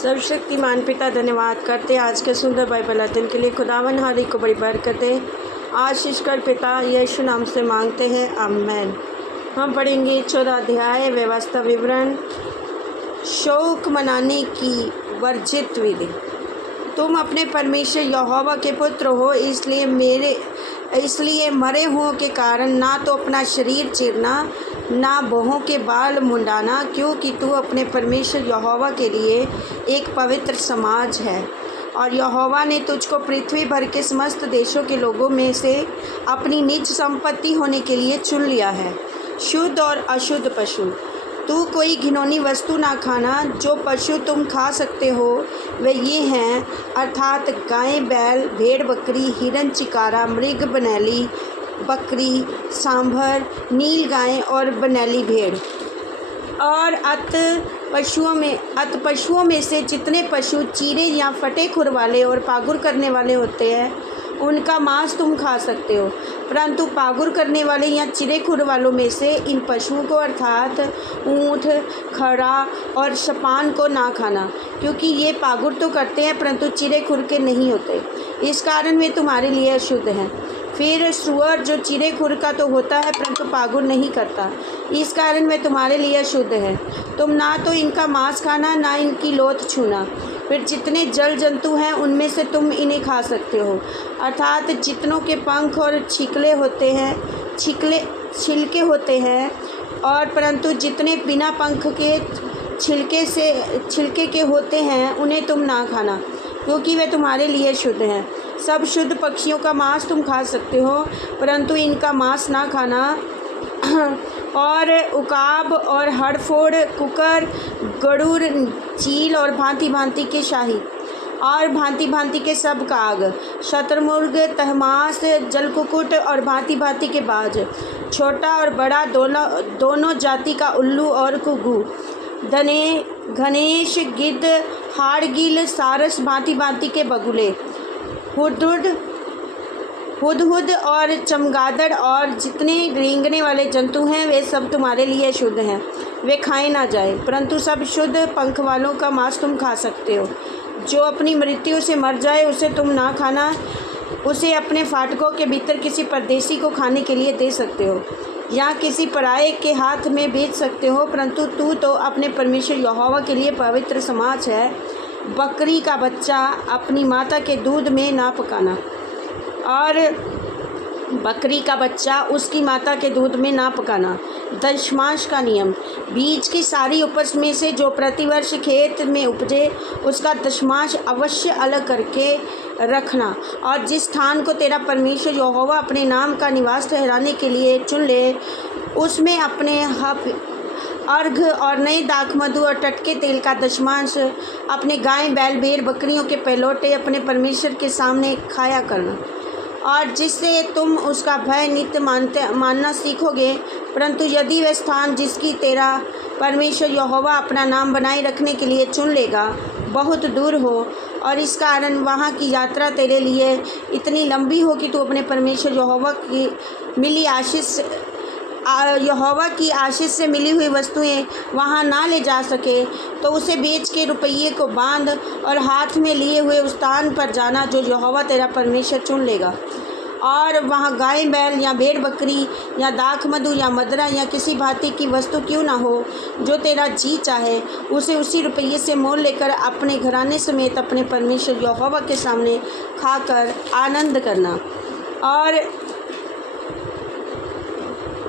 सर्वशक्तिमान पिता धन्यवाद करते हैं आज के सुंदर बाइबल अध्ययन के लिए। खुदावन हारी को बड़ी बरकतें आशीष कर पिता यीशु नाम से मांगते हैं, आमीन। हम पढ़ेंगे 14 अध्याय व्यवस्था विवरण। शोक मनाने की वर्जित विधि। तुम अपने परमेश्वर यहोवा के पुत्र हो, इसलिए मरे हुओं के कारण ना तो अपना शरीर चीरना ना बहों के बाल मुंडाना, क्योंकि तू अपने परमेश्वर यहोवा के लिए एक पवित्र समाज है। और यहोवा ने तुझको पृथ्वी भर के समस्त देशों के लोगों में से अपनी निज संपत्ति होने के लिए चुन लिया है। शुद्ध और अशुद्ध पशु। तू कोई घिनौनी वस्तु ना खाना। जो पशु तुम खा सकते हो वे ये हैं, अर्थात गाय, बैल, भेड़, बकरी, हिरन, चिकारा, मृग, बनैली बकरी, सांभर, नील गाय और बनैली भेड़। और अत पशुओं में से जितने पशु चीरे या फटे खुर वाले और पागुर करने वाले होते हैं उनका मांस तुम खा सकते हो, परंतु पागुर करने वाले या चिरे खुर वालों में से इन पशुओं को अर्थात ऊँट, खड़ा और शपान को ना खाना, क्योंकि ये पागुर तो करते हैं परंतु चिरे खुर के नहीं होते, इस कारण वे तुम्हारे लिए अशुद्ध हैं। फिर सूअर जो चिरे खुर का तो होता है परंतु पागुर नहीं करता, इस कारण वे तुम्हारे लिए अशुद्ध हैं। तुम ना तो इनका मांस खाना ना इनकी लोथ छूना। फिर जितने जल जंतु हैं उनमें से तुम इन्हें खा सकते हो, अर्थात जितनों के पंख और छिलके होते हैं, और परंतु जितने बिना पंख के छिलके के होते हैं उन्हें तुम ना खाना, क्योंकि वे तुम्हारे लिए शुद्ध हैं। सब शुद्ध पक्षियों का मांस तुम खा सकते हो, परंतु इनका मांस ना खाना। और उकाब और हड़फोड़, कुकर, गरुड़, चील और भांति भांति के शाही और भांति भांति के सब काग, शतुरमुर्ग, तहमास, जलकुक्कुट और भांति भांति के बाज, छोटा और बड़ा दोनों जाति का उल्लू और कुगू, घनेश, गिद्ध, हाड़गिल, सारस, भांति भांति के बगुले, हुदहुद और चमगादड़ और जितने रेंगने वाले जंतु हैं वे सब तुम्हारे लिए शुद्ध हैं, वे खाए ना जाए, परंतु सब शुद्ध पंख वालों का मांस तुम खा सकते हो। जो अपनी मृत्यु से मर जाए उसे तुम ना खाना, उसे अपने फाटकों के भीतर किसी परदेशी को खाने के लिए दे सकते हो या किसी पराये के हाथ में बेच सकते हो, परंतु तू तो अपने परमेश्वर यहोवा के लिए पवित्र समाज है। बकरी का बच्चा अपनी माता के दूध में ना पकाना, और बकरी का बच्चा उसकी माता के दूध में ना पकाना। दशमांश का नियम। बीज की सारी उपज में से जो प्रतिवर्ष खेत में उपजे उसका दशमांश अवश्य अलग करके रखना, और जिस स्थान को तेरा परमेश्वर यहोवा अपने नाम का निवास ठहराने के लिए चुन ले उसमें अपने अर्घ और नए दाखमधु और टटके तेल का दशमांश अपने गाय, बैल, भेड़, बकरियों के पहलौठे अपने परमेश्वर के सामने खाया करना, और जिससे तुम उसका भय नित्य मानना सीखोगे। परंतु यदि वह स्थान जिसकी तेरा परमेश्वर यहोवा अपना नाम बनाए रखने के लिए चुन लेगा बहुत दूर हो, और इस कारण वहाँ की यात्रा तेरे लिए इतनी लंबी हो कि तू अपने परमेश्वर यहोवा की आशीष से मिली हुई वस्तुएं वहां ना ले जा सके, तो उसे बेच के रुपये को बांध और हाथ में लिए हुए उस स्थान पर जाना जो यहोवा तेरा परमेश्वर चुन लेगा, और वहां गाय, बैल या भेड़, बकरी या दाखमधु या मदरा या किसी भांति की वस्तु क्यों ना हो, जो तेरा जी चाहे उसे उसी रुपये से मोल लेकर अपने घराने समेत अपने परमेश्वर यहोवा के सामने खाकर आनंद करना,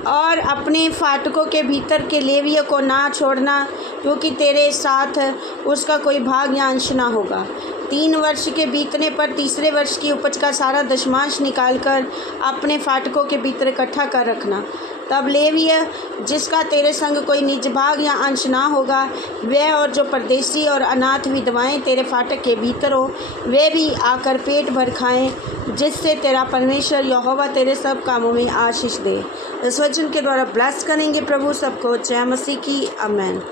और अपने फाटकों के भीतर के लेवियों को ना छोड़ना, क्योंकि तेरे साथ उसका कोई भाग या अंश ना होगा। 3 वर्ष के बीतने पर तीसरे वर्ष की उपज का सारा दशमांश निकालकर अपने फाटकों के भीतर इकट्ठा कर रखना। तब लेवीय जिसका तेरे संग कोई निज भाग या अंश ना होगा, वह और जो परदेशी और अनाथ विधवाएं तेरे फाटक के भीतर हो, वे भी आकर पेट भर खाएं, जिससे तेरा परमेश्वर यहोवा तेरे सब कामों में आशीष दे। इस वचन के द्वारा ब्लेस करेंगे प्रभु सबको। जय मसीह की, आमीन।